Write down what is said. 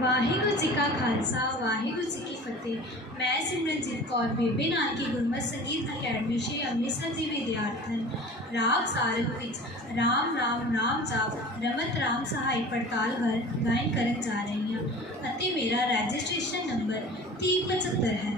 ਵਾਹਿਗੁਰੂ ਜੀ ਕਾ ਖਾਲਸਾ ਵਾਹਿਗੁਰੂ ਜੀ ਕੀ ਫਤਿਹ ਮੈਂ ਸਿਮਰਨਜੀਤ ਕੌਰ ਬੇਬੇ ਨਾਨਕੀ ਗੁਰਮਤਿ ਸੰਗੀਤ ਅਕੈਡਮੀ ਸ਼੍ਰੀ ਅੰਮ੍ਰਿਤਸਰ ਦੀ ਵਿਦਿਆਰਥਣ ਰਾਗ ਸਾਰੰਗ ਵਿੱਚ ਰਾਮ ਰਾਮ ਨਾਮ ਜਾਪ ਰਮਤ ਰਾਮ ਸਹਾਈ ਪੜਤਾਲ ਘਰ ਗਾਇਨ ਕਰਨ ਜਾ ਰਹੀ ਹਾਂ ਅਤੇ ਮੇਰਾ ਰਜਿਸਟ੍ਰੇਸ਼ਨ ਨੰਬਰ 3075 ਹੈ